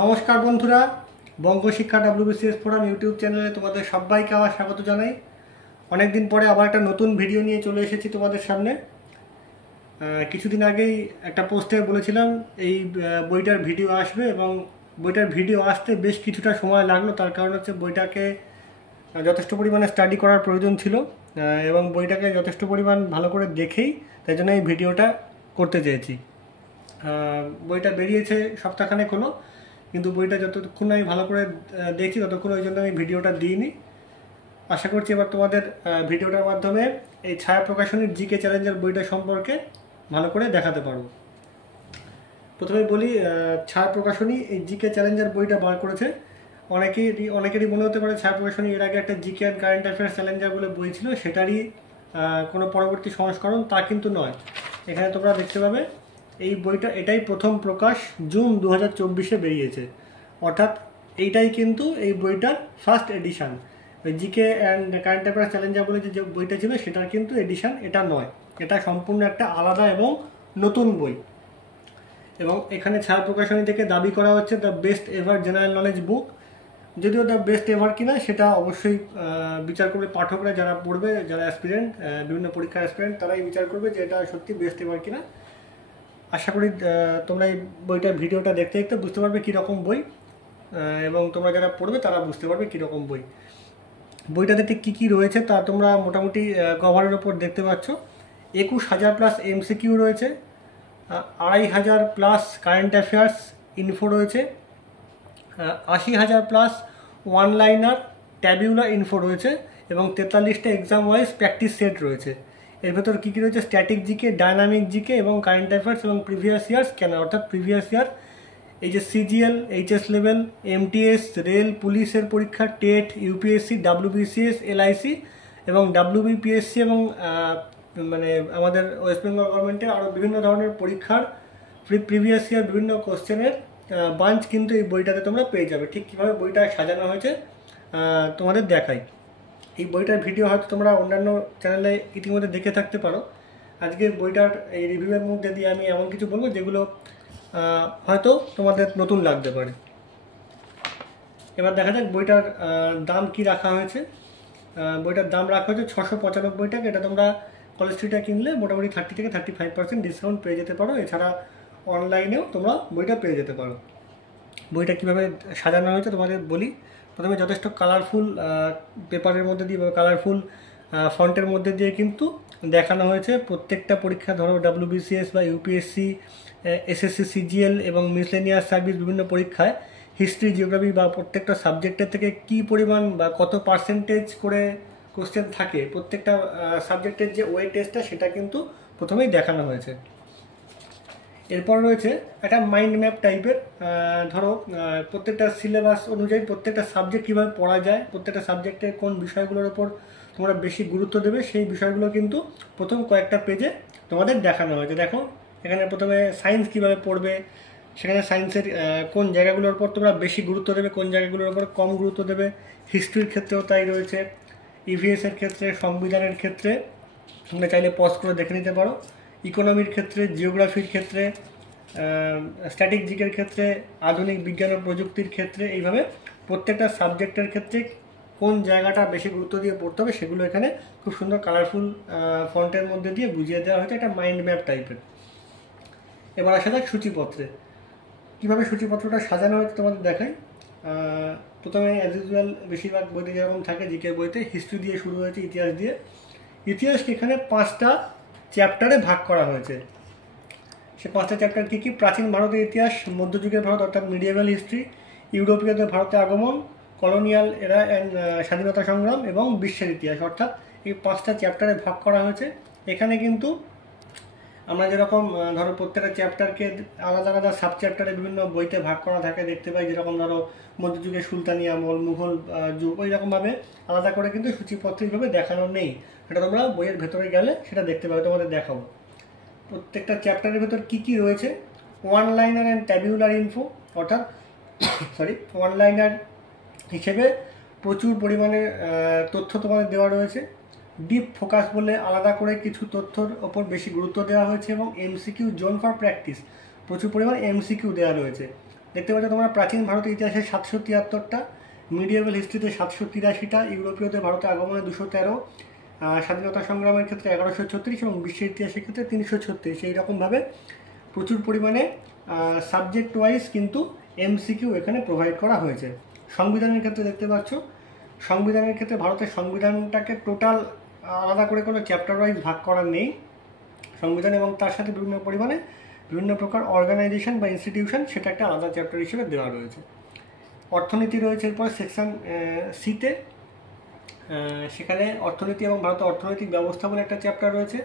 নমস্কার বন্ধুরা, বঙ্গ শিক্ষা WBCS ফোরাম ইউটিউব চ্যানেলে তোমাদের সবাইকে আমার স্বাগত জানাই। অনেকদিন পরে আবার একটা নতুন ভিডিও নিয়ে চলে এসেছি তোমাদের সামনে। কিছুদিন আগেই একটা পোস্টে বলেছিলাম এই বইটার ভিডিও আসবে, এবং বইটার ভিডিও আসতে বেশ কিছুটা সময় লাগলো। তার কারণ হচ্ছে বইটাকে যথেষ্ট পরিমাণে স্টাডি করার প্রয়োজন ছিল, এবং বইটাকে যথেষ্ট পরিমাণ ভালো করে দেখেই তাই জন্য এই ভিডিওটা করতে চেয়েছি। বইটা বেরিয়েছে সপ্তাহখানেক হলো, কিন্তু বইটা যতক্ষণ আমি ভালো করে দেখছি ততক্ষণ ওই জন্য আমি ভিডিওটা দিইনি। আশা করছি এবার তোমাদের ভিডিওটার মাধ্যমে এই ছায়া প্রকাশনীর জিকে চ্যালেঞ্জের বইটা সম্পর্কে ভালো করে দেখাতে পারবো। প্রথমে বলি, ছায়া প্রকাশনী এই জিকে চ্যালেঞ্জের বইটা বার করেছে। অনেকেরই মনে হতে পারে ছায়া প্রকাশনী এর আগে একটা GK and current affairs Challenger বলে বই ছিল, সেটারই কোনো পরবর্তী সংস্করণ, তা কিন্তু নয়। এখানে তোমরা দেখতে পাবে এই বইটা এটাই প্রথম প্রকাশ, জুন 2024-এ বেরিয়েছে। অর্থাৎ এইটাই কিন্তু এই বইটার ফার্স্ট এডিশান। ওই GK and current affairs Challenger বলে যে বইটা ছিল সেটার কিন্তু এডিশান এটা নয়, এটা সম্পূর্ণ একটা আলাদা এবং নতুন বই। এবং এখানে ছায়া প্রকাশনী থেকে দাবি করা হচ্ছে the best ever general knowledge book. যদিও দ্য বেস্ট এভার কিনা সেটা অবশ্যই বিচার করবে পাঠকরা, যারা পড়বে, যারা অ্যাসপিরেন্ট, বিভিন্ন পরীক্ষার অ্যাসপিরেন্ট, তারাই বিচার করবে যে এটা সত্যি বেস্ট এভার কিনা। আশা করি তোমরা এই বইটার ভিডিওটা দেখতে দেখতে বুঝতে পারবে কীরকম বই, এবং তোমরা যারা পড়বে তারা বুঝতে পারবে কীরকম বই। বইটাতে ঠিক কী কী রয়েছে তা তোমরা মোটামুটি কভারের ওপর দেখতে পাচ্ছ। 21,000+ MCQ রয়েছে, 2,500+ কারেন্ট অ্যাফেয়ার্স ইনফো রয়েছে, 80,000+ ওয়ান লাইনার ট্যাবিউলার ইনফো রয়েছে, এবং 43টা এক্সাম ওয়াইজ প্র্যাকটিস সেট রয়েছে। এর ভেতর কী কী রয়েছে? স্ট্যাটিক জিকে, ডায়নামিক জিকে এবং কারেন্ট অ্যাফেয়ার্স এবং প্রিভিয়াস ইয়ার স্ক্যানার। অর্থাৎ প্রিভিয়াস ইয়ার এই যে CGL, HS level, MTS, rail, পুলিশের পরীক্ষা, টেট, UPSC, WBCS, LIC এবং WBPSC এবং মানে আমাদের ওয়েস্ট বেঙ্গল গভর্নমেন্টের আরও বিভিন্ন ধরনের পরীক্ষার প্রিভিয়াস ইয়ার বিভিন্ন কোশ্চেনের বাঞ্চ কিন্তু এই বইটাতে তোমরা পেয়ে যাবে। ঠিক কীভাবে বইটা সাজানো হয়েছে তোমাদের দেখাই। এই বইটার ভিডিও হয়তো তোমরা অন্যান্য চ্যানেলে ইতিমধ্যে দেখে থাকতে পারো। আজকে বইটার এই রিভিউয়ের মধ্যে দিয়ে আমি এমন কিছু বলবো যেগুলো হয়তো তোমাদের নতুন লাগতে পারে। এবার দেখা যাক বইটার দাম কি রাখা হয়েছে। বইটার দাম রাখা হয়েছে 695 টাকা। এটা তোমরা কলেজ স্ট্রিটে কিনলে মোটামুটি 30 থেকে 35% ডিসকাউন্ট পেয়ে যেতে পারো। এছাড়া অনলাইনেও তোমরা বইটা পেয়ে যেতে পারো। বইটা কীভাবে সাজানো হয়েছে তোমাদের বলি। প্রথমে যথেষ্ট কালারফুল পেপারের মধ্যে দিয়ে বা কালারফুল ফন্টের মধ্যে দিয়ে কিন্তু দেখানো হয়েছে প্রত্যেকটা পরীক্ষা, ধরো WBCS বা UPSC, SSC, CGL এবং মিসলেনিয়াস সার্ভিস বিভিন্ন পরীক্ষায় হিস্ট্রি, জিওগ্রাফি বা প্রত্যেকটা সাবজেক্টের থেকে কী পরিমাণ বা কত পার্সেন্টেজ করে কোশ্চেন থাকে, প্রত্যেকটা সাবজেক্টের যে ওয়েটেজটা সেটা কিন্তু প্রথমেই দেখানো হয়েছে। এরপর রয়েছে একটা মাইন্ড ম্যাপ টাইপের, ধরো প্রত্যেকটা সিলেবাস অনুযায়ী প্রত্যেকটা সাবজেক্ট কীভাবে পড়া যায়, প্রত্যেকটা সাবজেক্টের কোন বিষয়গুলোর ওপর তোমরা বেশি গুরুত্ব দেবে সেই বিষয়গুলো কিন্তু প্রথম কয়েকটা পেজে তোমাদের দেখানো হয়েছে। দেখো এখানে প্রথমে সায়েন্স কীভাবে পড়বে, সেখানে সায়েন্সের কোন জায়গাগুলোর ওপর তোমরা বেশি গুরুত্ব দেবে, কোন জায়গাগুলোর ওপর কম গুরুত্ব দেবে। হিস্ট্রির ক্ষেত্রেও তাই রয়েছে, EVS-এর ক্ষেত্রে, সংবিধানের ক্ষেত্রে তোমরা চাইলে পজ করে দেখে নিতে পারো। ইকোনমির ক্ষেত্রে, জিওগ্রাফির ক্ষেত্রে, স্ট্যাটিক জিকের ক্ষেত্রে, আধুনিক বিজ্ঞান ও প্রযুক্তির ক্ষেত্রে, এইভাবে প্রত্যেকটা সাবজেক্টের ক্ষেত্রে কোন জায়গাটা বেশি গুরুত্ব দিয়ে পড়তে হবে সেগুলো এখানে খুব সুন্দর কালারফুল ফন্টের মধ্যে দিয়ে বুঝিয়ে দেওয়া হয়েছে, একটা মাইন্ড ম্যাপ টাইপের। এবার আসা যাক সূচিপত্রে। কীভাবে সূচিপত্রটা সাজানো হয়েছে তোমাদের দেখাই। প্রথমে অ্যাজ ইউজুয়াল বেশিরভাগ বইতে যেরকম থাকে জিকে বইতে হিস্ট্রি দিয়ে শুরু হয়েছে, ইতিহাস দিয়ে। ইতিহাসকে এখানে 5টা চ্যাপ্টারে ভাগ করা হয়েছে। সে 5টা চ্যাপ্টার কী কী? প্রাচীন ভারতের ইতিহাস, মধ্যযুগের ভারত অর্থাৎ মিডিয়েভাল হিস্ট্রি, ইউরোপীয়দের ভারতে আগমন, কলোনিয়াল এরা অ্যান্ড স্বাধীনতা সংগ্রাম এবং বিশ্বের ইতিহাস। অর্থাৎ এই 5টা চ্যাপ্টারে ভাগ করা হয়েছে। এখানে কিন্তু আমরা যেরকম ধরো প্রত্যেকটা চ্যাপ্টারকে আলাদা আলাদা সাব চ্যাপ্টারে বিভিন্ন বইতে ভাগ করা থাকে দেখতে পাই, যেরকম ধরো মধ্যযুগে সুলতানি আমল, মুঘল যুগ, ওই রকমভাবে আলাদা করে কিন্তু সূচিপত্রিকভাবে দেখানো নেই। সেটা তোমরা বইয়ের ভেতরে গেলে সেটা দেখতে পাবে, তোমাদের দেখাবো। প্রত্যেকটা চ্যাপ্টারের ভেতর কী কী রয়েছে। One liner and tabular info, অর্থাৎ ওয়ান লাইনার হিসেবে প্রচুর পরিমাণে তথ্য তোমাদের দেওয়া রয়েছে। ডিপ ফোকাস বলে আলাদা করে কিছু তথ্যর ওপর বেশি গুরুত্ব দেওয়া হয়েছে, এবং MCQ জোন ফর প্র্যাকটিস প্রচুর পরিমাণ MCQ দেওয়া রয়েছে। দেখতে পাচ্ছ তোমরা প্রাচীন ভারতের ইতিহাসে 773টা, মিডিয়েভাল হিস্ট্রিতে 783টা, ইউরোপীয়দের ভারতে আগমনে 213, স্বাধীনতা সংগ্রামের ক্ষেত্রে 1136 এবং বিশ্বের ইতিহাসের ক্ষেত্রে 336। এইরকমভাবে প্রচুর পরিমাণে সাবজেক্ট ওয়াইজ কিন্তু এমসিকিউ এখানে প্রোভাইড করা হয়েছে। সংবিধানের ক্ষেত্রে দেখতে পাচ্ছ, সংবিধানের ক্ষেত্রে ভারতের সংবিধানটাকে টোটাল আলাদা করে কোনো চ্যাপ্টার ওয়াইজ ভাগ করা নেই সংবিধান, এবং তার সাথে বিভিন্ন প্রকার অর্গানাইজেশন বা ইনস্টিটিউশন সেটা একটা আলাদা চ্যাপ্টার হিসেবে দেওয়া রয়েছে। অর্থনীতি রয়েছে এরপর সেকশন সিতে, সেখানে অর্থনীতি এবং ভারতের অর্থনৈতিক ব্যবস্থা বলে একটা চ্যাপ্টার রয়েছে,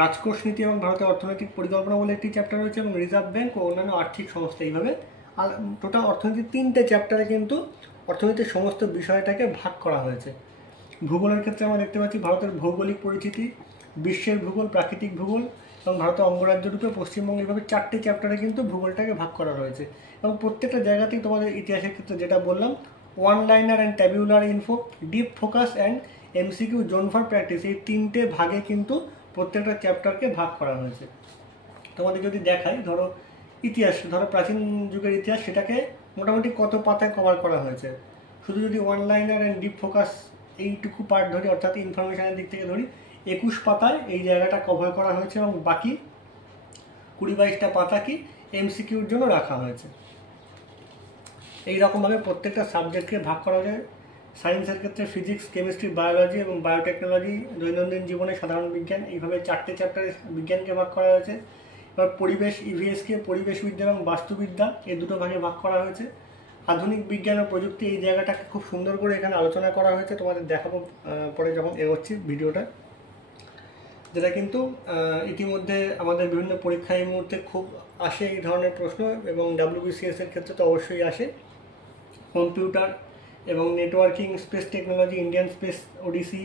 রাজকোষ নীতি এবং ভারতের অর্থনৈতিক পরিকল্পনা বলে একটি চ্যাপ্টার রয়েছে, এবং রিজার্ভ ব্যাংক ও অন্যান্য আর্থিক সংস্থা। এইভাবে টোটাল অর্থনীতির 3টে চ্যাপ্টারে কিন্তু অর্থনীতির সমস্ত বিষয়টাকে ভাগ করা হয়েছে। ভূগোলের ক্ষেত্রে আমরা দেখতে পাচ্ছি ভারতের ভৌগোলিক পরিচিতি, বিশ্বের ভূগোল, প্রাকৃতিক ভূগোল এবং ভারতের অঙ্গরাজ্য রূপে পশ্চিমবঙ্গ, এইভাবে 4টে চ্যাপ্টারে কিন্তু ভূগোলটাকে ভাগ করা রয়েছে। এবং প্রত্যেকটা জায়গাতেই তোমাদের ইতিহাসের ক্ষেত্রে যেটা বললাম, one liner and tabular info, deep focus and MCQ, zone for practice, এই 3টে ভাগে কিন্তু প্রত্যেকটা চ্যাপ্টারকে ভাগ করা হয়েছে। তোমাদের যদি দেখাই, ধরো ইতিহাস, ধরো প্রাচীন যুগের ইতিহাস, সেটাকে মোটামুটি কত পাতায় কভার করা হয়েছে। শুধু যদি one liner and deep focus এইটুকু পার্ট ধরি, অর্থাৎ ইনফরমেশনের দিক থেকে ধরি, 21 পাতায় এই জায়গাটা কভার করা হয়েছে, এবং বাকি 20-22টা পাতা কি এমসিকিউর জন্য রাখা হয়েছে। এইরকমভাবে প্রত্যেকটা সাবজেক্টকে ভাগ করা যায়। সায়েন্সের ক্ষেত্রে ফিজিক্স, কেমিস্ট্রি, বায়োলজি এবং বায়োটেকনোলজি, দৈনন্দিন জীবনে সাধারণ বিজ্ঞান, এইভাবে 4টে চ্যাপ্টারে বিজ্ঞানকে ভাগ করা হয়েছে। এবার পরিবেশ, ইভিএসকে পরিবেশবিদ্যা এবং বাস্তুবিদ্যা, এই দুটো ভাগে ভাগ করা হয়েছে। আধুনিক বিজ্ঞান ও প্রযুক্তি, এই জায়গাটাকে খুব সুন্দর করে এখানে আলোচনা করা হয়েছে, তোমাদের দেখাবো পরে যখন এগোচ্ছি ভিডিওটা, যেটা কিন্তু ইতিমধ্যে আমাদের বিভিন্ন পরীক্ষায় এই মুহূর্তে খুব আসে এই ধরনের প্রশ্ন, এবং WBCS এর ক্ষেত্রে তো অবশ্যই আসে। কম্পিউটার এবং networking, space technology, Indian space odyssey,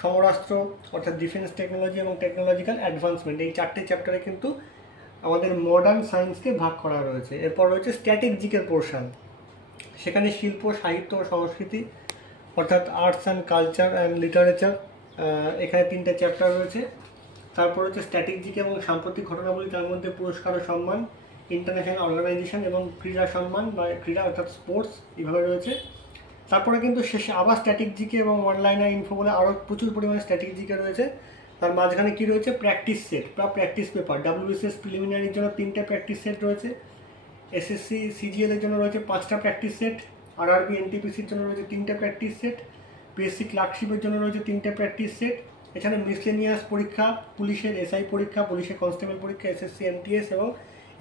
সমরাস্ত্র অর্থাৎ ডিফেন্স টেকনোলজি এবং টেকনোলজিক্যাল অ্যাডভান্সমেন্ট, এই 4টে চ্যাপ্টারে কিন্তু আমাদের মডার্ন সায়েন্সকে ভাগ করা রয়েছে। এরপর রয়েছে স্ট্যাটিক জিকের পোর্শন, সেখানে শিল্প, সাহিত্য ও সংস্কৃতি অর্থাৎ arts and culture and literature, এখানে 3টে চ্যাপ্টার রয়েছে। তারপর হচ্ছে স্ট্যাটিক জিকে এবং সাম্প্রতিক ঘটনাবলী, তার মধ্যে পুরস্কার ও সম্মান, ইন্টারন্যাশনাল অর্গানাইজেশন এবং ক্রীড়া সম্মান বা ক্রীড়া অর্থাৎ স্পোর্টস, এইভাবে রয়েছে। তারপরে কিন্তু শেষে আবার স্ট্যাটিক জিকে এবং অনলাইনার ইনফো বলে আরও প্রচুর পরিমাণে স্ট্যাটিক জিকে রয়েছে। তার মাঝখানে কী রয়েছে, প্র্যাকটিস সেট বা প্র্যাকটিস পেপার। WBCS প্রিলিমিনারির জন্য 3টে প্র্যাকটিস সেট রয়েছে, SSC CGL এর জন্য রয়েছে 5টা প্র্যাকটিস সেট, RRB NTPCর জন্য রয়েছে 3টে প্র্যাকটিস সেট, PSC ক্লার্কশিপের জন্য রয়েছে 3টে প্র্যাকটিস সেট। এছাড়া মিসলেনিয়াস পরীক্ষা, পুলিশের SI পরীক্ষা, পুলিশের কনস্টেবল পরীক্ষা, SSC MTS এবং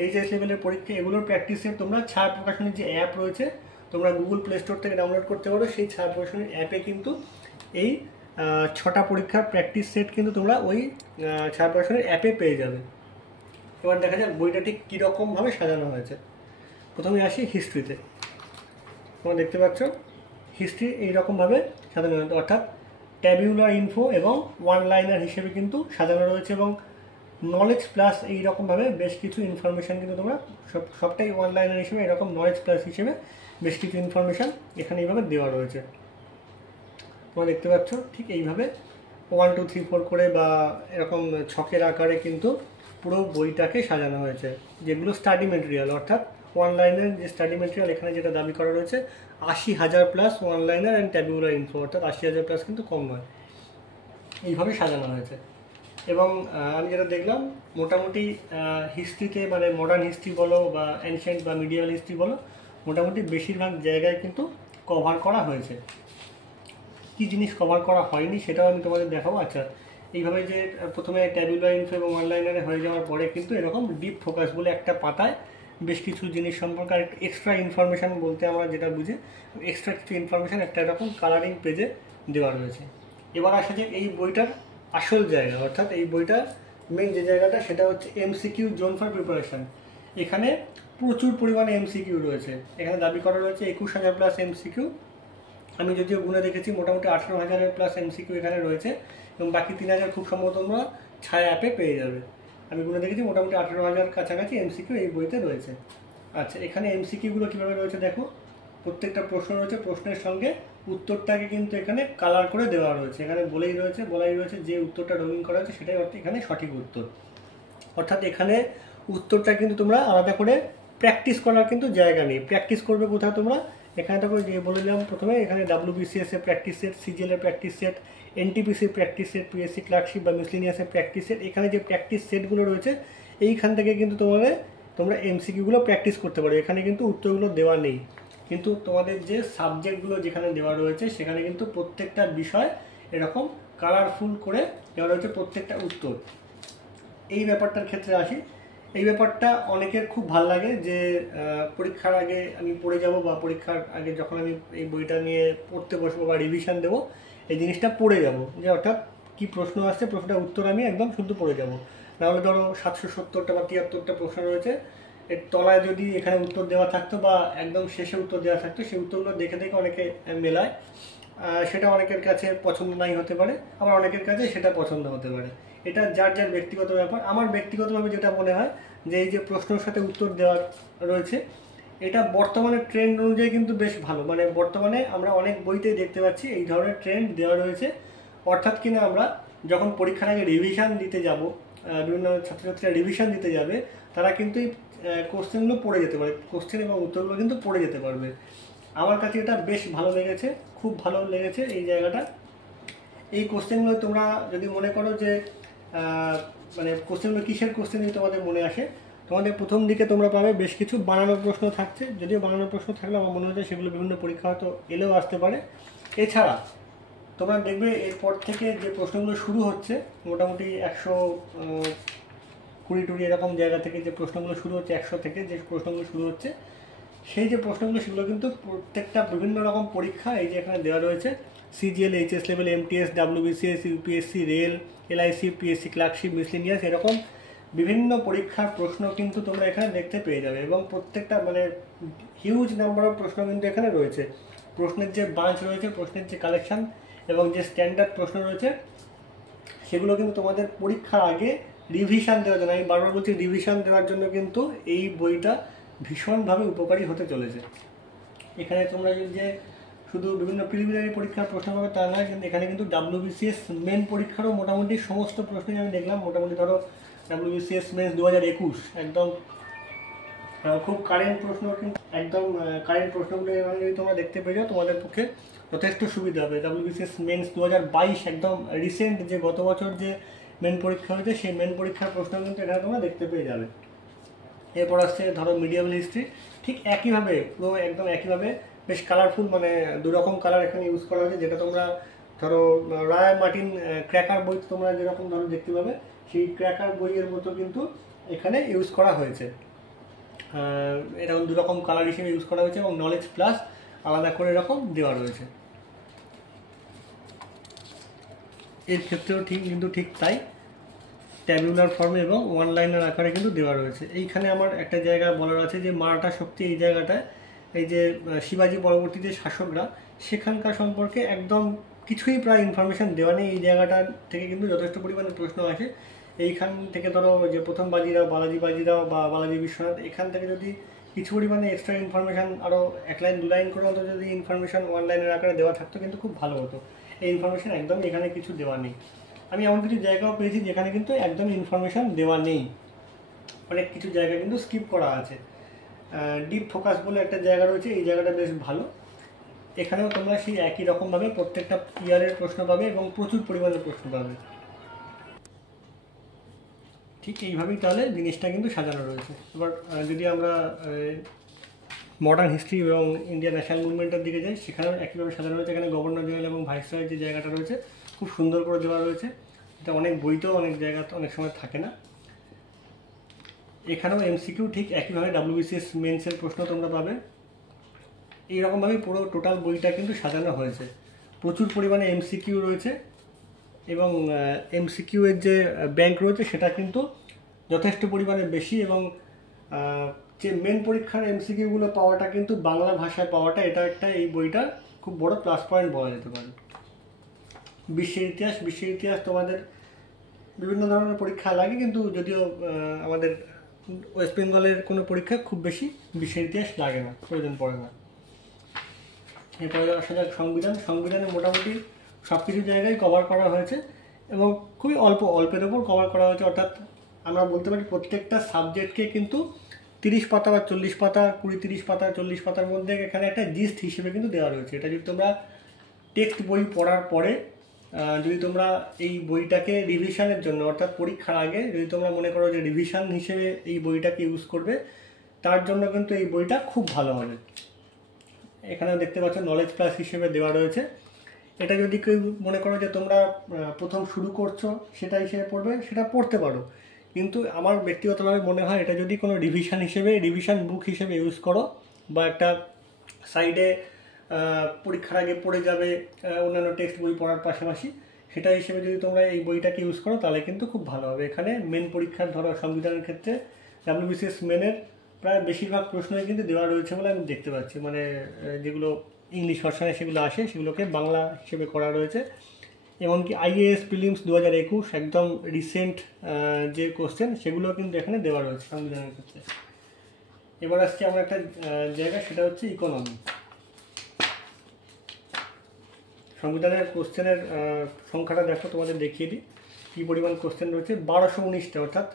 HS লেভেলের পরীক্ষা, এগুলোর প্র্যাকটিস সেট তোমরা ছায়া প্রকাশনের যে অ্যাপ রয়েছে, তোমরা গুগল প্লে স্টোর থেকে ডাউনলোড করতে পারো। সেই ছায়া প্রকাশনের অ্যাপে কিন্তু এই 6টা পরীক্ষার প্র্যাকটিস সেট কিন্তু তোমরা ওই ছায়া প্রকাশনের অ্যাপে পেয়ে যাবে। এবার দেখা যাক বইটা ঠিক কীরকমভাবে সাজানো হয়েছে। প্রথমে আসি হিস্ট্রিতে। তোমরা দেখতে পাচ্ছ হিস্ট্রি এইরকমভাবে সাজানো হয়েছে, অর্থাৎ ট্যাবিউলার ইনফো এবং ওয়ান লাইনার হিসেবে কিন্তু সাজানো রয়েছে, এবং নলেজ প্লাস এইরকমভাবে বেশ কিছু ইনফরমেশান কিন্তু তোমরা সবটাই ওয়ান লাইনার হিসেবে এরকম নলেজ প্লাস হিসেবে বেশ কিছু ইনফরমেশান এখানে এইভাবে দেওয়া রয়েছে। তোমরা দেখতে পাচ্ছ ঠিক এইভাবে 1 2 3 4 করে বা এরকম ছকের আকারে কিন্তু পুরো বইটাকে সাজানো হয়েছে, যেগুলো স্টাডি মেটেরিয়াল, অর্থাৎ ওয়ান লাইনের যে স্টাডি মেটেরিয়াল এখানে যেটা দাবি করা রয়েছে 80,000 plus one liner and tabular info, অর্থাৎ 80,000 প্লাস কিন্তু কম নয়। এইভাবে সাজানো হয়েছে। এবং আমি যেটা দেখলাম মোটামুটি হিস্ট্রিতে, মানে মডার্ন হিস্ট্রি বলো বা অ্যানশিয়েন্ট বা মিডিয়াল হিস্ট্রি বলো, মোটামুটি বেশিরভাগ জায়গায় কিন্তু কভার করা হয়েছে। কী জিনিস কভার করা হয়নি সেটাও আমি তোমাদের দেখাবো। আচ্ছা, এইভাবে যে প্রথমে ট্যাবুলার ইনফো এবং অনলাইনারে হয়ে যাওয়ার পরে কিন্তু এরকম ডিপ ফোকাস বলে একটা পাতায় বেশ কিছু জিনিস সম্পর্কে আর এক্সট্রা ইনফরমেশান বলতে আমরা যেটা বুঝি, এক্সট্রা কিছু ইনফরমেশান একটা এরকম কালারিং পেজে দেওয়া রয়েছে। এবার আসা যাক এই বইটার আসল জায়গা, অর্থাৎ এই বইটার মেন যে জায়গাটা সেটা হচ্ছে MCQ জোন ফর প্রিপারেশান। এখানে প্রচুর পরিমাণে MCQ রয়েছে। এখানে দাবি করা রয়েছে 21,000 প্লাস MCQ। আমি যদিও গুনে দেখেছি মোটামুটি 18,000 প্লাস MCQ এখানে রয়েছে, এবং বাকি 3,000 খুব সম্ভবত তোমরা ছায়া অ্যাপে পেয়ে যাবে। আমি গুনে দেখেছি মোটামুটি 18,000 কাছাকাছি MCQ এই বইতে রয়েছে। আচ্ছা, এখানে MCQগুলো কীভাবে রয়েছে দেখো, প্রত্যেকটা প্রশ্ন রয়েছে, প্রশ্নের সঙ্গে উত্তরটাকে কিন্তু এখানে কালার করে দেওয়া রয়েছে। এখানে বলাই রয়েছে যে উত্তরটা ড্রয়িং করা হয়েছে সেটাই এখানে সঠিক উত্তর, অর্থাৎ এখানে উত্তরটা কিন্তু তোমরা আলাদা করে প্র্যাকটিস করার কিন্তু জায়গা নেই। প্র্যাকটিস করবে কোথায় তোমরা? এখানে দেখো যে বলে দিলাম প্রথমে, এখানে WBCS এর প্র্যাকটিস সেট, CGL এর practice set, NTPC practice set, PSC clerkship বা মিসলিনিয়াসের প্র্যাকটিস সেট, এখানে যে প্র্যাকটিস সেটগুলো রয়েছে এইখান থেকে কিন্তু তোমরা MCQগুলো প্র্যাকটিস করতে পারো। এখানে কিন্তু উত্তরগুলো দেওয়া নেই, কিন্তু তোমাদের যে সাবজেক্টগুলো যেখানে দেওয়া রয়েছে সেখানে কিন্তু প্রত্যেকটা বিষয় এরকম কালারফুল করে দেওয়া রয়েছে প্রত্যেকটা উত্তর। এই ব্যাপারটার ক্ষেত্রে আসি। এই ব্যাপারটা অনেকের খুব ভালো লাগে যে পরীক্ষার আগে আমি পড়ে যাব, বা পরীক্ষার আগে যখন আমি এই বইটা নিয়ে পড়তে বসবো বা রিভিশন দেবো, এই জিনিসটা পড়ে যাব, যে অর্থাৎ কী প্রশ্ন আসছে প্রশ্নটার উত্তর আমি একদম শুদ্ধ পড়ে যাব। নাহলে ধরো 770টা বা 73টা প্রশ্ন রয়েছে, এর তলায় যদি এখানে উত্তর দেওয়া থাকতো বা একদম শেষে উত্তর দেওয়া থাকতো, সেই উত্তরগুলো দেখে দেখে অনেকে মেলায়, সেটা অনেকের কাছে পছন্দ নাই হতে পারে, আবার অনেকের কাছে সেটা পছন্দ হতে পারে। এটা যার যার ব্যক্তিগত ব্যাপার। আমার ব্যক্তিগতভাবে যেটা মনে হয় যে এই যে প্রশ্নের সাথে উত্তর দেওয়া রয়েছে, এটা বর্তমানে ট্রেন্ড অনুযায়ী কিন্তু বেশ ভালো। মানে বর্তমানে আমরা অনেক বইতেই দেখতে পাচ্ছি এই ধরনের ট্রেন্ড দেওয়া রয়েছে। অর্থাৎ কিনা আমরা যখন পরীক্ষার আগে রিভিশন দিতে যাব, বিভিন্ন ছাত্রছাত্রীরা রিভিশন দিতে যাবে, তারা কিন্তু এই কোশ্চেনগুলো পড়ে যেতে পারে, কোশ্চেন এবং উত্তরগুলো কিন্তু পড়ে যেতে পারবে। আমার কাছে এটা বেশ ভালো লেগেছে, খুব ভালো লেগেছে এই জায়গাটা। এই কোশ্চেনগুলো তোমরা যদি মনে করো যে মানে কোশ্চেনগুলো কিসের কোশ্চেন যদি তোমাদের মনে আসে, তোমাদের প্রথম দিকে তোমরা পাবে বেশ কিছু বানানোর প্রশ্ন থাকছে। যদিও বানানোর প্রশ্ন থাকলে আমার মনে হচ্ছে সেগুলো বিভিন্ন পরীক্ষা হয়তো এলেও আসতে পারে। এছাড়া তোমরা দেখবে এরপর থেকে যে প্রশ্নগুলো শুরু হচ্ছে, মোটামুটি 120 এরকম জায়গা থেকে যে প্রশ্নগুলো শুরু হচ্ছে, 100 থেকে যে প্রশ্নগুলো শুরু হচ্ছে, সেই যে প্রশ্নগুলো সেগুলো কিন্তু প্রত্যেকটা বিভিন্ন রকম পরীক্ষা এই যে এখানে দেওয়া রয়েছে, CGL, HS level, MTS, WBCS, UPSC, rail, LIC, PSC clerkship, miscellaneous, এরকম বিভিন্ন পরীক্ষার প্রশ্ন কিন্তু তোমরা এখানে দেখতে পেয়ে যাবে। এবং প্রত্যেকটা মানে হিউজ নাম্বার অফ প্রশ্ন কিন্তু এখানে রয়েছে। প্রশ্নের যে বাঞ্চ রয়েছে, প্রশ্নের যে কালেকশন এবং যে স্ট্যান্ডার্ড প্রশ্ন রয়েছে, সেগুলো কিন্তু তোমাদের পরীক্ষার আগে রিভিশন দেওয়ার জন্য, আমি বারবার বলছি রিভিশন দেওয়ার জন্য কিন্তু এই বইটা ভীষণভাবে উপকারী হতে চলেছে। এখানে তোমরা যে শুধু বিভিন্ন প্রিলিমিনারি পরীক্ষার প্রশ্ন পাবে তা নয়, কিন্তু এখানে কিন্তু WBCS মেন পরীক্ষারও মোটামুটি সমস্ত প্রশ্নই আমি দেখলাম। মোটামুটি ধরো WBCS মেন্স 2021 একদম খুব কারেন্ট প্রশ্ন, কিন্তু একদম কারেন্ট প্রশ্নগুলো যদি তোমরা দেখতে পেয়ে যাও তোমাদের পক্ষে যথেষ্ট সুবিধা হবে। WBCS মেন্স 2022 একদম রিসেন্ট, যে গত বছর যে মেন পরীক্ষা হয়েছে সেই মেন পরীক্ষার প্রশ্ন কিন্তু এখানে তোমরা দেখতে পেয়ে যাবে। এরপর আসছে ধরো মিডিয়াবল হিস্ট্রি, ঠিক একইভাবে পুরো একদম একইভাবে বেশ কালারফুল, মানে দুরকম কালার এখানে ইউজ করা হয়েছে। যেটা তোমরা ধরো রায় মার্টিন ক্র্যাকার বই তোমরা যেরকম ধরো দেখতে পাবে, সেই ক্র্যাকার বইয়ের মতো কিন্তু এখানে ইউজ করা হয়েছে। এরকম দুরকম কালার হিসেবে ইউজ করা হয়েছে, এবং নলেজ প্লাস আলাদা করে এরকম দেওয়া রয়েছে। এর ক্ষেত্রেও ঠিক তাই, ট্যাবুলার ফর্মে এবং ওয়ান লাইনার আকারে কিন্তু দেওয়া রয়েছে। এইখানে আমার একটা জায়গা বলার আছে যে মারাঠা শক্তি, এই জায়গাটায় এই যে শিবাজি পরবর্তী যে শাসকরা, সেখানকার সম্পর্কে একদম কিছুই প্রায় ইনফরমেশান দেওয়া নেই। এই জায়গাটা থেকে কিন্তু যথেষ্ট পরিমাণে প্রশ্ন আসে। এইখান থেকে ধরো যে প্রথম বাজিরাও, বালাজি বাজিরাও বা বালাজি বিশ্বনাথ, এখান থেকে যদি কিছু পরিমাণে এক্সট্রা ইনফরমেশান আরও 1 লাইন 2 লাইন করে অন্তত যদি ইনফরমেশান ওয়ান লাইনের আকারে দেওয়া থাকতো কিন্তু খুব ভালো হতো। এই ইনফরমেশান একদমই এখানে কিছু দেওয়া নেই। আমি এমন কিছু জায়গাও পেয়েছি যেখানে কিন্তু একদম ইনফরমেশান দেওয়া নেই, অনেক কিছু জায়গা কিন্তু স্কিপ করা আছে। ডিপ ফোকাস বলে একটা জায়গা রয়েছে, এই জায়গাটা বেশ ভালো। এখানেও তোমরা সেই একই রকমভাবে প্রত্যেকটা ইয়ারের প্রশ্ন পাবে এবং প্রচুর পরিমাণে প্রশ্ন পাবে। ঠিক এইভাবেই তাহলে জিনিসটা কিন্তু সাজানো রয়েছে। এবার যদি আমরা মডার্ন হিস্ট্রি এবং ইন্ডিয়ান ন্যাশনাল মুভমেন্টের দিকে যাই, সেখানেও একইভাবে সাজানো রয়েছে। এখানে গভর্নর জেনারেল এবং ভাইসরয়ের যে জায়গাটা রয়েছে খুব সুন্দর করে দেওয়া রয়েছে, এটা অনেক বইতেও অনেক জায়গাতে অনেক সময় থাকে না। এখানেও MCQ ঠিক একইভাবে WBCS মেন্সের প্রশ্ন তোমরা পাবে। এইরকমভাবে পুরো টোটাল বইটা কিন্তু সাজানো হয়েছে, প্রচুর পরিমাণে MCQ রয়েছে, এবং MCQ এর যে ব্যাংক রয়েছে সেটা কিন্তু যথেষ্ট পরিমাণে বেশি। এবং যে মেন পরীক্ষার MCQগুলো পাওয়াটা কিন্তু বাংলা ভাষায় পাওয়াটা, এটা একটা এই বইটা খুব বড় প্লাস পয়েন্ট বলা যেতে পারে। বিশ্বের ইতিহাস তোমাদের বিভিন্ন ধরনের পরীক্ষা লাগে, কিন্তু যদিও আমাদের ওয়েস্ট বেঙ্গলের কোনো পরীক্ষা খুব বেশি বিশ্বের ইতিহাস লাগে না, প্রয়োজন পড়ে না। এরপরে আসা যাক সংবিধানে মোটামুটি সব কিছু জায়গায় কভার করা হয়েছে, এবং খুবই অল্পের ওপর কভার করা হয়েছে। অর্থাৎ আমরা বলতে পারি প্রত্যেকটা সাবজেক্টকে কিন্তু 30 পাতা বা 40 পাতা, 20-30 পাতা 40 পাতার মধ্যে এখানে একটা জিস্ট হিসেবে কিন্তু দেওয়া রয়েছে। এটা যদি তোমরা টেক্সট বই পড়ার পরে যদি তোমরা এই বইটাকে রিভিশনের জন্য, অর্থাৎ পরীক্ষার আগে যদি তোমরা মনে করো যে রিভিশন হিসেবে এই বইটাকে ইউজ করবে, তার জন্য কিন্তু এই বইটা খুব ভালো হবে। এখানে দেখতে পাচ্ছ নলেজ প্লাস হিসেবে দেওয়া রয়েছে। এটা যদি কেউ মনে করো যে তোমরা প্রথম শুরু করছো সেটা হিসেবে পড়বে, সেটা পড়তে পারো, কিন্তু আমার ব্যক্তিগতভাবে মনে হয় এটা যদি কোনো রিভিশন হিসেবে, রিভিশন বুক হিসেবে ইউজ করো, বা একটা সাইডে পরীক্ষার আগে পড়ে যাবে অন্যান্য টেক্সট বই পড়ার পাশাপাশি, সেটা হিসেবে যদি তোমরা এই বইটাকে ইউজ করো তাহলে কিন্তু খুব ভালো হবে। এখানে মেন পরীক্ষার ধরো সংবিধানের ক্ষেত্রে ডাব্লিউবিসিএস মেনের প্রায় বেশিরভাগ প্রশ্নই কিন্তু দেওয়া রয়েছে বলে আমি দেখতে পাচ্ছি, মানে যেগুলো ইংলিশ ভার্সনে সেগুলো আসে সেগুলোকে বাংলা হিসেবে করা রয়েছে। এমনকি আইএএস প্রিলিমস 2021 একদম রিসেন্ট যে কোশ্চেন সেগুলো কিন্তু এখানে দেওয়া রয়েছে সংবিধানের ক্ষেত্রে। এবার আসছে আমার একটা জায়গা, সেটা হচ্ছে ইকোনমি। সংবিধানের কোশ্চেনের সংখ্যাটা দেখো, তোমাদের দেখিয়ে দিই কী পরিমাণ কোশ্চেন রয়েছে। 1219টা, অর্থাৎ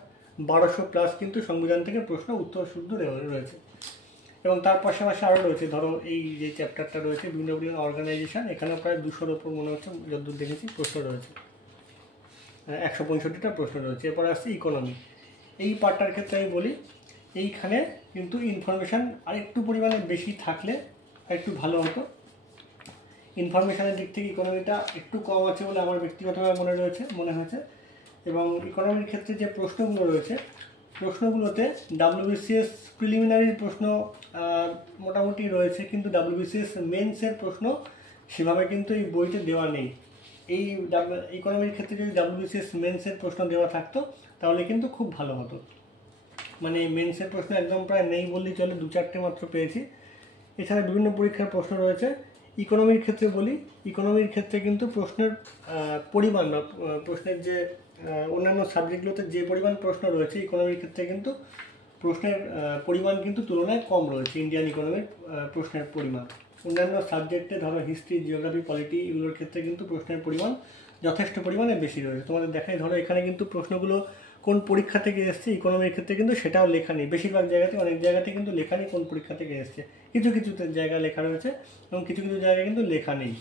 1200 প্লাস কিন্তু সংবিধান থেকে প্রশ্ন উত্তর শুদ্ধ রয়েছে। এবং তার পাশাপাশি আরও রয়েছে, ধরো এই যে চ্যাপ্টারটা রয়েছে বিভিন্ন বিভিন্ন অর্গানাইজেশন, এখানেও প্রায় 200-র ওপর মনে হচ্ছে যতদূর দেখেছি প্রশ্ন রয়েছে, 165টা প্রশ্ন রয়েছে। এরপরে আসছে ইকোনমি। এই পার্টটার ক্ষেত্রে আমি বলি এইখানে কিন্তু ইনফরমেশান আরেকটু পরিমাণে বেশি থাকলে একটু ভালো হতো। ইনফরমেশানের দিক থেকে ইকোনমিটা একটু কম আছে বলে আমার ব্যক্তিগতভাবে মনে হয়েছে। এবং ইকোনমির ক্ষেত্রে যে প্রশ্নগুলো রয়েছে, প্রশ্নগুলোতে ডাব্লিউবিসিএস প্রিলিমিনারির প্রশ্ন মোটামুটি রয়েছে, কিন্তু ডাব্লিউবিসিএস মেন্সের প্রশ্ন সেভাবে কিন্তু এই বইতে দেওয়া নেই। এই ইকোনমির ক্ষেত্রে যদি ডাব্লিউবিসিএস মেন্সের প্রশ্ন দেওয়া থাকতো তাহলে কিন্তু খুব ভালো হতো। মানে মেন্সের প্রশ্ন একদম প্রায় নেই বললেই চলে, 2-4টে মাত্র পেয়েছি। এছাড়া বিভিন্ন পরীক্ষার প্রশ্ন রয়েছে। ইকোনমির ক্ষেত্রে বলি, ইকোনমির ক্ষেত্রে কিন্তু প্রশ্নের পরিমাণ বা প্রশ্নের যে অন্যান্য সাবজেক্টগুলোতে যে পরিমাণ প্রশ্ন রয়েছে, ইকোনমির ক্ষেত্রে কিন্তু প্রশ্নের পরিমাণ কিন্তু তুলনায় কম রয়েছে। ইন্ডিয়ান ইকোনমির প্রশ্নের পরিমাণ অন্যান্য সাবজেক্টে, ধরো হিস্ট্রি, জিওগ্রাফি, পলিটি, এগুলোর ক্ষেত্রে কিন্তু প্রশ্নের পরিমাণ যথেষ্ট পরিমাণে বেশি রয়েছে। তোমাদের দেখাই, ধরো এখানে কিন্তু প্রশ্নগুলো কোন পরীক্ষা থেকে এসছে, ইকোনমির ক্ষেত্রে কিন্তু সেটাও লেখা নেই। বেশিরভাগ জায়গাতে, অনেক জায়গাতে কিন্তু লেখা নেই কোন পরীক্ষা থেকে এসছে, কিছু কিছু জায়গা লেখা রয়েছে এবং কিছু কিছু জায়গায় কিন্তু লেখা নেই।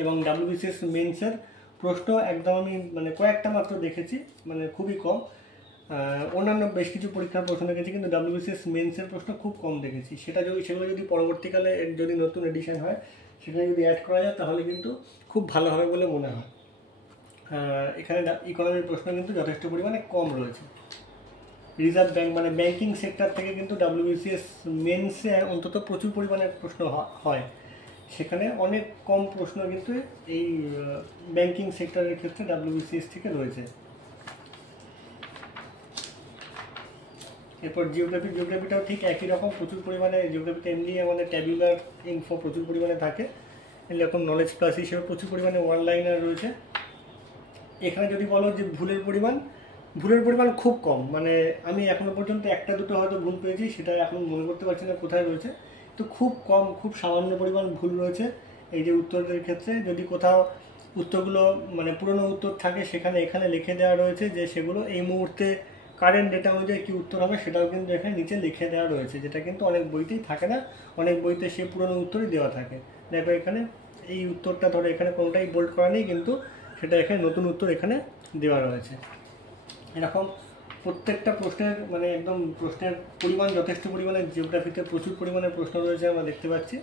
এবং ডাব্লিউবিসিএস মেন্সের প্রশ্ন একদম আমি মানে কয়েকটা মাত্র দেখেছি, মানে খুবই কম। অন্যান্য বেশ কিছু পরীক্ষার প্রশ্ন দেখেছি, কিন্তু ডাব্লিউবিসিএস মেন্সের প্রশ্ন খুব কম দেখেছি। সেগুলো যদি পরবর্তীকালে যদি নতুন এডিশন হয় সেখানে যদি অ্যাড করা যায় তাহলে কিন্তু খুব ভালো হবে বলে মনে হয়। এখানে ইকোনমির প্রশ্ন কিন্তু যথেষ্ট পরিমাণে কম রয়েছে। রিজার্ভ ব্যাংক মানে ব্যাংকিং সেক্টর থেকে কিন্তু ডাব্লিউবিসিএস মেন্সে অন্তত প্রচুর পরিমাণে প্রশ্ন হয়, সেখানে অনেক কম প্রশ্ন কিন্তু এই ব্যাংকিং সেক্টরের ক্ষেত্রে ডাব্লিউবিসিএস থেকে রয়েছে। এরপর জিওগ্রাফিটাও ঠিক একই রকম, প্রচুর পরিমাণে জিওগ্রাফিতে এমনি আমাদের ট্যাবুলার ইনফো প্রচুর পরিমাণে থাকে, এরকম নলেজ প্লাস হিসেবে প্রচুর পরিমাণে ওয়ান লাইনার রয়েছে। এখানে যদি বলো যে ভুলের পরিমাণ খুব কম, মানে আমি এখনো পর্যন্ত একটা দুটো হয়তো ভুল পেয়েছি, সেটা এখন মনে করতে পারছি না কোথায় রয়েছে, তো খুব কম, খুব সামান্য পরিমাণ ভুল রয়েছে এই যে উত্তরদের ক্ষেত্রে। যদি কোথাও উত্তরগুলো মানে পুরনো উত্তর থাকে এখানে লিখে দেওয়া রয়েছে যে সেগুলো এই মুহূর্তে কারেন্ট ডেটা অনুযায়ী কী উত্তর হবে সেটাও কিন্তু এখানে নিচে লিখে দেওয়া রয়েছে, যেটা কিন্তু অনেক বইতেই থাকে না। অনেক বইতে সে পুরনো উত্তরই দেওয়া থাকে। দেখো এখানে এই উত্তরটা ধরো এখানে কোনোটাই বোল্ড করা নেই, কিন্তু সেটা এখানে নতুন উত্তর এখানে দেওয়া রয়েছে। এরকম প্রত্যেকটা প্রশ্নের মানে একদম প্রশ্নের পরিমাণ যথেষ্ট পরিমাণে, জিওগ্রাফিতে প্রচুর পরিমাণে প্রশ্ন রয়েছে আমরা দেখতে পাচ্ছি।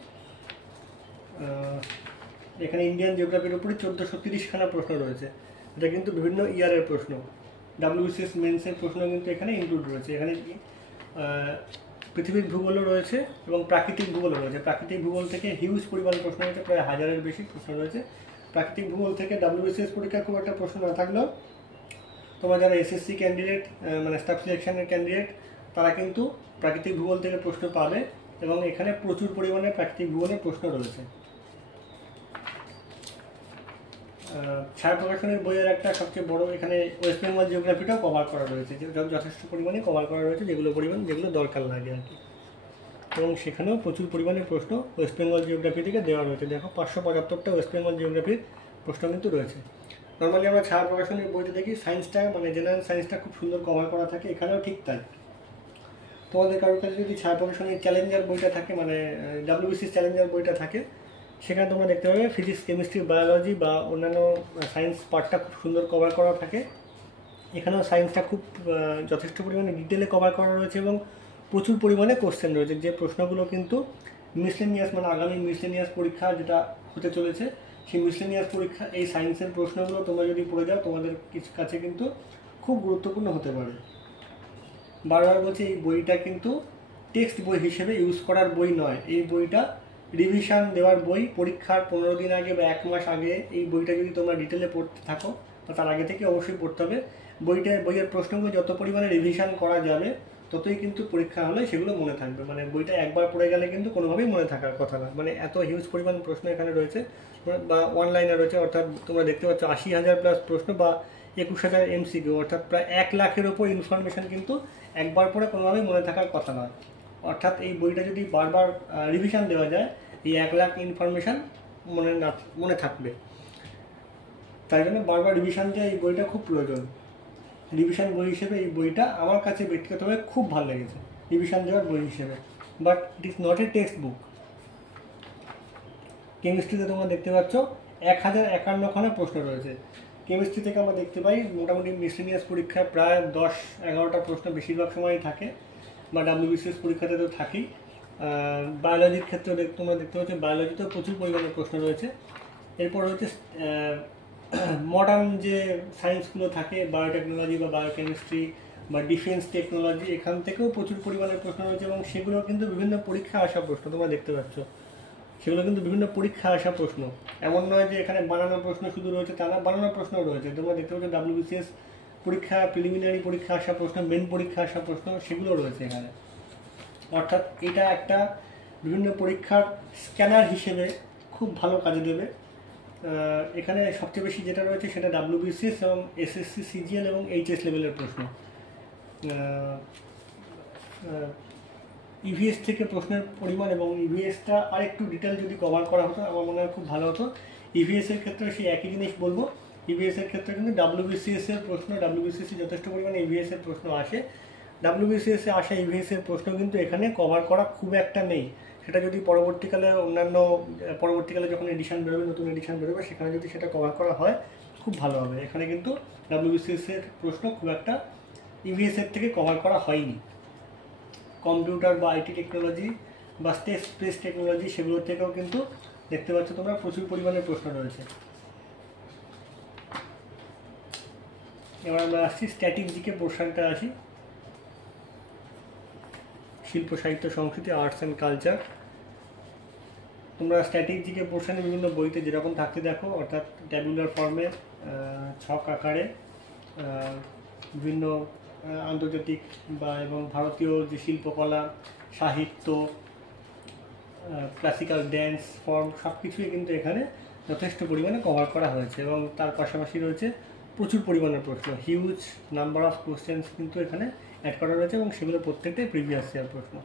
এখানে ইন্ডিয়ান জিওগ্রাফির উপরে 1430খানা প্রশ্ন রয়েছে, এটা কিন্তু বিভিন্ন ইয়ারের প্রশ্ন। ডাব্লিউবিসিএস মেন্সের প্রশ্ন কিন্তু এখানে ইনক্লুড রয়েছে। এখানে পৃথিবীর ভূগোলও রয়েছে এবং প্রাকৃতিক ভূগোলও রয়েছে। প্রাকৃতিক ভূগোল থেকে হিউজ পরিমাণ প্রশ্ন রয়েছে, প্রায় 1000-এর বেশি প্রশ্ন রয়েছে। প্রাকৃতিক ভূগোল থেকে ডাব্লিউবিসিএস পরীক্ষায় খুব একটা প্রশ্ন না থাকলেও তোমরা যারা এসএসসি ক্যান্ডিডেট মানে স্টাফ সিলেকশনের ক্যান্ডিডেট, তারা কিন্তু প্রাকৃতিক ভূগোল থেকে প্রশ্ন পাবে এবং এখানে প্রচুর পরিমাণে প্রাকৃতিক ভূগোলের প্রশ্ন রয়েছে। ছায়া প্রকাশনের বইয়ের একটা সবচেয়ে বড়, এখানে ওয়েস্ট বেঙ্গল জিওগ্রাফিটাও কভার করা রয়েছে, যথেষ্ট পরিমাণে কভার করা রয়েছে, যেগুলো দরকার লাগে আর কি। এবং সেখানেও প্রচুর পরিমাণে প্রশ্ন ওয়েস্ট বেঙ্গল জিওগ্রাফি থেকে দেওয়া রয়েছে। দেখো 575টা ওয়েস্ট বেঙ্গল জিওগ্রাফির প্রশ্ন কিন্তু রয়েছে। নর্মালি আমরা ছায়া প্রকাশনের বইতে দেখি সায়েন্সটা মানে জেনারেল সায়েন্সটা খুব সুন্দর কভার করা থাকে, এখানেও ঠিক তাই। তোমাদের কারোর কাছে যদি ছায়া প্রকাশনের চ্যালেঞ্জার বইটা থাকে, মানে ডাব্লিউবিসিএস চ্যালেঞ্জার বইটা থাকে, সেখানে তোমরা দেখতে পাবে ফিজিক্স, কেমিস্ট্রি, বায়োলজি বা অন্যান্য সায়েন্স পার্টটা খুব সুন্দর কভার করা থাকে। এখানেও সায়েন্সটা খুব যথেষ্ট পরিমাণে ডিটেলে কভার করা রয়েছে এবং প্রচুর পরিমাণে কোশ্চেন রয়েছে, যে প্রশ্নগুলো কিন্তু মিসলেনিয়াস, মানে আগামী মিসলেনিয়াস পরীক্ষা যেটা হতে চলেছে, সেই মিসলেনিয়াস পরীক্ষা এই সায়েন্সের প্রশ্নগুলো তোমরা যদি পড়ে যাও তোমাদের কাছে কিন্তু খুব গুরুত্বপূর্ণ হতে পারে। বারবার বলছি, এই বইটা কিন্তু টেক্সট বই হিসেবে ইউজ করার বই নয়। এই বইটা রিভিশন দেওয়ার বই। পরীক্ষার 15 দিন আগে বা 1 মাস আগে এই বইটা যদি তোমরা ডিটেলে পড়তে থাকো, বা তার আগে থেকে অবশ্যই পড়তে হবে। বইয়ের প্রশ্নগুলো যত পরিমাণে রিভিশন করা যাবে ততই কিন্তু পরীক্ষা হলে সেগুলো মনে থাকবে। মানে বইটা একবার পড়ে গেলে কিন্তু কোনোভাবেই মনে থাকার কথা না। মানে এত হিউজ পরিমাণ প্রশ্ন এখানে রয়েছে, বা অনলাইনে রয়েছে, অর্থাৎ তোমরা দেখতে পাচ্ছ 80,000 প্লাস প্রশ্ন বা 21,000 MCQ, অর্থাৎ প্রায় 1 লাখের ওপর ইনফরমেশন কিন্তু একবার পড়ে কোনোভাবেই মনে থাকার কথা নয়। অর্থাৎ এই বইটা যদি বারবার রিভিশন দেওয়া যায়, এই 1 লাখ ইনফরমেশন মনে থাকবে। তাই জন্য বারবার রিভিশন দেওয়া এই বইটা খুব প্রয়োজন। রিভিশন বই হিসেবে এই বইটা আমার কাছে ব্যক্তিগতভাবে খুব ভালো লেগেছে, রিভিশন দেওয়ার বই হিসেবে। But it is not a textbook. কেমিস্ট্রিতে তোমরা দেখতে পাচ্ছ 1051খানা প্রশ্ন রয়েছে। কেমিস্ট্রি থেকে আমরা দেখতে পাই মোটামুটি মিসলেনিয়াস পরীক্ষায় প্রায় 10-11টা প্রশ্ন বেশিরভাগ সময়ই থাকে, বা ডাব্লিউবিসিএস পরীক্ষাতে তো থাকেই। বায়োলজির ক্ষেত্রে তোমরা দেখতে পাচ্ছ বায়োলজিতেও প্রচুর পরিমাণে প্রশ্ন রয়েছে। এরপর হচ্ছে মডার্ন যে সায়েন্সগুলো থাকে, বায়োটেকনোলজি বা বায়োকেমিস্ট্রি বা ডিফেন্স টেকনোলজি, এখান থেকেও প্রচুর পরিমাণে প্রশ্ন রয়েছে এবং সেগুলো কিন্তু বিভিন্ন পরীক্ষা আসা প্রশ্ন। তোমরা দেখতে পাচ্ছ সেগুলো কিন্তু বিভিন্ন পরীক্ষা আসা প্রশ্ন। এমন নয় যে এখানে বানানো প্রশ্ন শুধু রয়েছে, তা না, বানানো প্রশ্নও রয়েছে। তোমরা দেখতে পাচ্ছ ডাব্লিউবিসিএস পরীক্ষা, প্রিলিমিনারি পরীক্ষা আসা প্রশ্ন, মেন পরীক্ষা আসা প্রশ্ন, সেগুলো রয়েছে এখানে। অর্থাৎ এটা একটা বিভিন্ন পরীক্ষার স্ক্যানার হিসেবে খুব ভালো কাজে দেবে। এখানে সবচেয়ে বেশি যেটা রয়েছে সেটা ডাব্লিউবিসিএস এবং এসএসসি, সিজিএল এবং এইচএস লেভেলের প্রশ্ন। ইভিএস থেকে প্রশ্নের পরিমাণ এবং ইভিএসটা আর একটু ডিটেল যদি কভার করা হতো আমার মনে হয় খুব ভালো হতো। ইভিএসের ক্ষেত্রে সেই একই জিনিস বলবো। ইভিএসের ক্ষেত্রে কিন্তু ডাব্লিউবিসিএসের প্রশ্ন, ডাব্লিউবিসিএসে যথেষ্ট পরিমাণে ইভিএসের প্রশ্ন আসে। ডাব্লিউবিসিএসে আসা ইভিএসের প্রশ্ন কিন্তু এখানে কভার করা খুব একটা নেই। সেটা যদি পরবর্তীকালে যখন এডিশন বেরোবে, নতুন এডিশন বেরোবে, সেখানে যদি সেটা কভার করা হয় খুব ভালো হবে। এখানে কিন্তু ডাব্লিউবিসিএসের প্রশ্ন খুব একটা ইভিএসের থেকে কভার করা হয়নি। কম্পিউটার বা আইটি টেকনোলজি বা স্পেস টেকনোলজি, সেগুলো থেকেও কিন্তু দেখতে পাচ্ছ তোমরা প্রচুর পরিমাণে প্রশ্ন রয়েছে। এবার আমরা আসছি স্ট্যাটিক জিকে পোর্শনটা আসি। শিল্প, সাহিত্য, সংস্কৃতি, আর্টস অ্যান্ড কালচার। তোমরা স্ট্যাটিক জিকে পোর্শনে বিভিন্ন বইতে যেরকম থাকতে দেখো, অর্থাৎ ট্যাবুলার ফর্মে, ছক আকারে, বিভিন্ন আন্তর্জাতিক এবং ভারতীয় যে শিল্পকলা, সাহিত্য, ক্লাসিক্যাল ড্যান্স ফর্ম, সব কিছুই কিন্তু এখানে যথেষ্ট পরিমাণে কভার করা হয়েছে। এবং তার পাশাপাশি রয়েছে প্রচুর পরিমাণের প্রশ্ন, হিউজ নাম্বার অফ কোশ্চেন্স কিন্তু এখানে অ্যাড করা রয়েছে এবং সেগুলো প্রত্যেকটাই প্রিভিয়াস ইয়ার প্রশ্ন।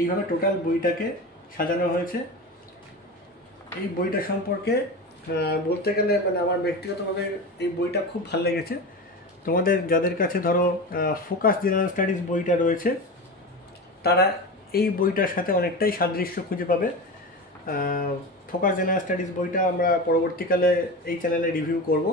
এইভাবে টোটাল বইটাকে সাজানো হয়েছে। এই বইটা সম্পর্কে বলতে গেলে মানে আমার ব্যক্তিগতভাবে এই বইটা খুব ভালো লেগেছে। তোমাদের যাদের কাছে ধরো ফোকাস জেনারেল স্টাডিজ বইটা রয়েছে, তারা এই বইটার সাথে অনেকটাই সাদৃশ্য খুঁজে পাবে। ফোকাস জেনারেল স্টাডিজ বইটা আমরা পরবর্তীকালে এই চ্যানেলে রিভিউ করব।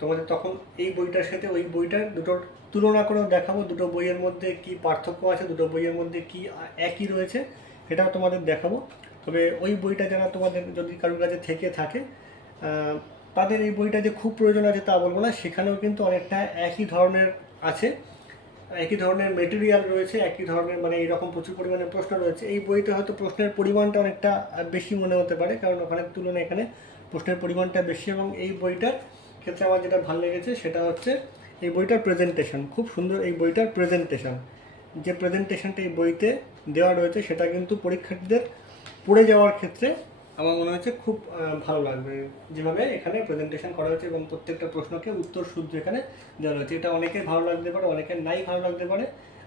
তোমাদের তখন এই বইটার সাথে ওই বইটার দুটোর তুলনা করেও দেখাবো, দুটো বইয়ের মধ্যে কি পার্থক্য আছে, দুটো বইয়ের মধ্যে কি একই রয়েছে সেটাও তোমাদের দেখাবো। তবে ওই বইটা যারা তোমাদের যদি কারোর কাছে থেকে থাকে, তাদের এই বইটা যে খুব প্রয়োজন আছে তা বলবো না। সেখানেও কিন্তু অনেকটা একই ধরনের আছে, একই ধরনের মেটেরিয়াল রয়েছে, একই ধরনের মানে এইরকম প্রচুর পরিমাণে প্রশ্ন রয়েছে। এই বইতে হয়তো প্রশ্নের পরিমাণটা অনেকটা বেশি মনে হতে পারে, কারণ ওখানের তুলনায় এখানে প্রশ্নের পরিমাণটা বেশি। এবং এই বইটার ক্ষেত্রে আমার যেটা ভালো লেগেছে সেটা হচ্ছে এই বইটার প্রেজেন্টেশন খুব সুন্দর। এই বইটার প্রেজেন্টেশন, যে প্রেজেন্টেশনটা এই বইতে দেওয়া রয়েছে, সেটা কিন্তু পরীক্ষার্থীদের পড়ে যাওয়ার ক্ষেত্রে আমার মনে হচ্ছে খুব ভালো লাগবে, যেভাবে এখানে প্রেজেন্টেশন করা হয়েছে এবং প্রত্যেকটা প্রশ্নকে উত্তর সূত্র এখানে দেওয়া রয়েছে। এটা অনেকের ভালো লাগতে পারে, অনেকের নাই ভালো লাগতে পারে।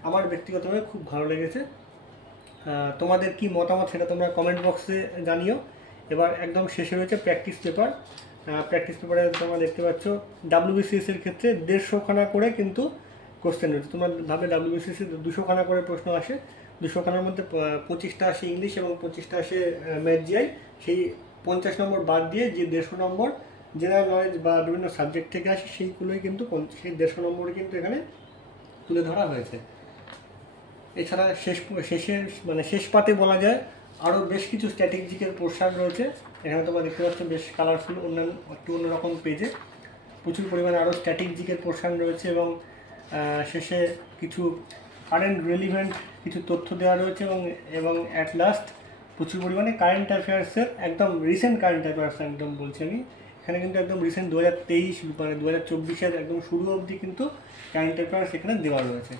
আমার ব্যক্তিগতভাবে খুব ভালো লেগেছে। তোমাদের কি মতামত সেটা তোমরা কমেন্ট বক্সে জানিও। এবার একদম শেষে রয়েছে প্র্যাকটিস পেপার। প্র্যাকটিস পেপারে তোমরা দেখতে পাচ্ছ ডাব্লিউবিসিএস এর ক্ষেত্রে 150খানা করে কিন্তু কোশ্চেন রয়েছে। তোমার ভাবে WBCS 200খানা করে প্রশ্ন আসে, 200খানার মধ্যে 25টা আসে ইংলিশ এবং 25টা আসে ম্যাথ জিআই। সেই 50 নম্বর বাদ দিয়ে যে 150 নম্বর জেনারেল নলেজ বা বিভিন্ন সাবজেক্ট থেকে আসে সেইগুলোই কিন্তু সেই 150 নম্বরই কিন্তু এখানে তুলে ধরা হয়েছে। এছাড়া শেষ পাতে বলা যায় আরও বেশ কিছু স্ট্র্যাটেজিকের পোর্শন রয়েছে। এখানে তোমরা দেখতে পাচ্ছ বেশ কালারফুল অন্যরকম পেজে প্রচুর পরিমাণে আরও স্ট্র্যাটেজিকের পোর্শন রয়েছে এবং শেষে কিছু কারেন্ট রিলিভেন্ট কিছু তথ্য দেওয়া রয়েছে এবং অ্যাট লাস্ট প্রচুর পরিমাণে কারেন্ট অ্যাফেয়ার্সের একদম রিসেন্ট কারেন্ট অ্যাফেয়ার্স একদম বলছি আমি। এখানে কিন্তু একদম রিসেন্ট 2023 মানে 2024-এর একদম শুরু অবধি কিন্তু কারেন্ট অ্যাফেয়ার্স এখানে দেওয়া রয়েছে।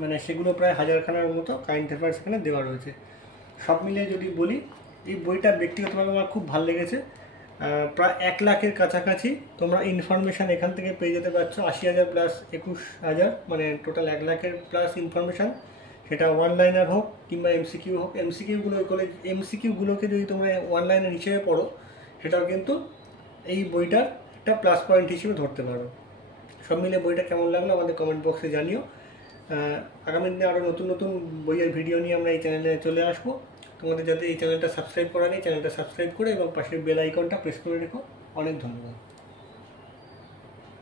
মানে সেগুলো প্রায় 1000খানার মতো কারেন্ট অ্যাফেয়ার্স এখানে দেওয়া রয়েছে। সব মিলিয়ে যদি বলি এই বইটা ব্যক্তিগতভাবে আমার খুব ভালো লেগেছে। প্রায় 1 লাখের কাছাকাছি তোমরা ইনফরমেশান এখান থেকে পেয়ে যেতে পারছো। 80,000 প্লাস 21,000 মানে টোটাল 1 লাখের প্লাস ইনফরমেশান, সেটা ওয়ান লাইনার হোক কিংবা এমসিকিউ হোক। এমসিকিউগুলোকে যদি তোমরা ওয়ান লাইনার হিসেবে পড়ো সেটাও কিন্তু এই বইটার একটা প্লাস পয়েন্ট হিসেবে ধরতে পারো। সব মিলে বইটা কেমন লাগলো আমাদের কমেন্ট বক্সে জানিও। আগামী দিনে আরও নতুন নতুন বইয়ের ভিডিও নিয়ে আমরা এই চ্যানেলে চলে আসবো। তোমাদের যাতে এই চ্যানেলটা সাবস্ক্রাইব করা নেই, চ্যানেলটা সাবস্ক্রাইব করে এবং পাশের বেল আইকনটা প্রেস করে রেখো। অনেক ধন্যবাদ।